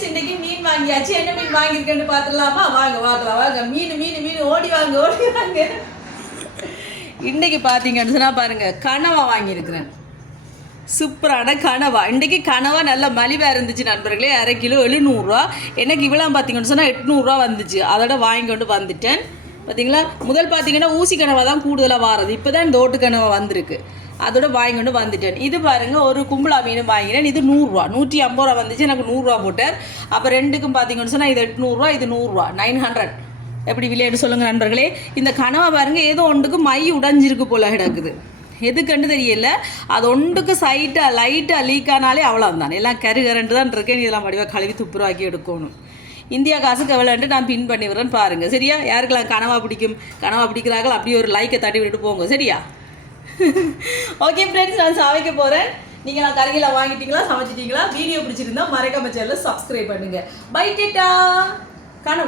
Friends இன்னைக்கு மீன் வாங்கியாச்சு. என்ன மீன் வாங்கியிருக்கேன்னு பார்த்துடலாமா? வாங்க பார்க்கலாம் வாங்க. மீன் மீன் மீன். ஓடி வாங்க ஓடி வாங்க. இன்னைக்கு பார்த்தீங்கன்னு சொன்னா பாருங்க கனவா வாங்கியிருக்கிறேன். சூப்பரான கனவா. இன்றைக்கி கனவா நல்ல மலிவாக இருந்துச்சு நண்பர்களே. அரை கிலோ எழுநூறுரூவா எனக்கு இவ்வளோ பார்த்தீங்கன்னு சொன்னால் எட்நூறுரூவா வந்துச்சு. அதோட வாங்கி கொண்டு வந்துட்டேன். பார்த்தீங்களா முதல் பார்த்தீங்கன்னா ஊசி கனவை தான் கூடுதலாக வாரது. இப்போ தான் இந்த ஓட்டு கனவா வந்திருக்கு. அதோட வாங்கிட்டு வந்துட்டேன். இது பாருங்கள் ஒரு கும்பலா மீன் வாங்கினேன். இது நூறுரூவா. நூற்றி ஐம்பது ரூபா வந்துச்சு. எனக்கு நூறுரூவா போட்டார். அப்போ ரெண்டுக்கும் பார்த்தீங்கன்னு சொன்னால் இது எட்நூறுரூவா இது நூறுரூவா. நைன் ஹண்ட்ரட் எப்படி விளையாட்டு சொல்லுங்கள் நண்பர்களே? இந்த கனவை பாருங்கள் ஏதோ ஒன்றுக்கு மை உடைஞ்சிருக்கு போல கிடக்குது. எதுக்குன்னு தெரியல. அது ஒன்றுக்கு சைட்டாக லைட்டாக லீக் ஆனாலே அவ்வளோதான் எல்லாம் கரு கரண்ட்டு தான் இருக்கேன் இதெல்லாம் வடிவாக கழுவி துப்புரவாக்கி எடுக்கணும். இந்தியா காசுக்கு எவ்வளோன்ட்டு நான் பின் பண்ணி விடுறேன்னு பாருங்கள் சரியா? யாருக்கெல்லாம் கனவா பிடிக்கும்? கனவா பிடிக்கிறார்கள் அப்படியே ஒரு லைக்கை தட்டி விட்டுட்டு போங்க. சரியா? ஓகே ஃப்ரெண்ட்ஸ் நான் சமைக்க போகிறேன் நீங்கள் நான் கறிகளை வாங்கிட்டீங்களா? சமைச்சிட்டீங்களா? வீடியோ பிடிச்சிருந்தா மறக்காம சேனலில் சப்ஸ்கிரைப் பண்ணுங்கள் பை டேட்டா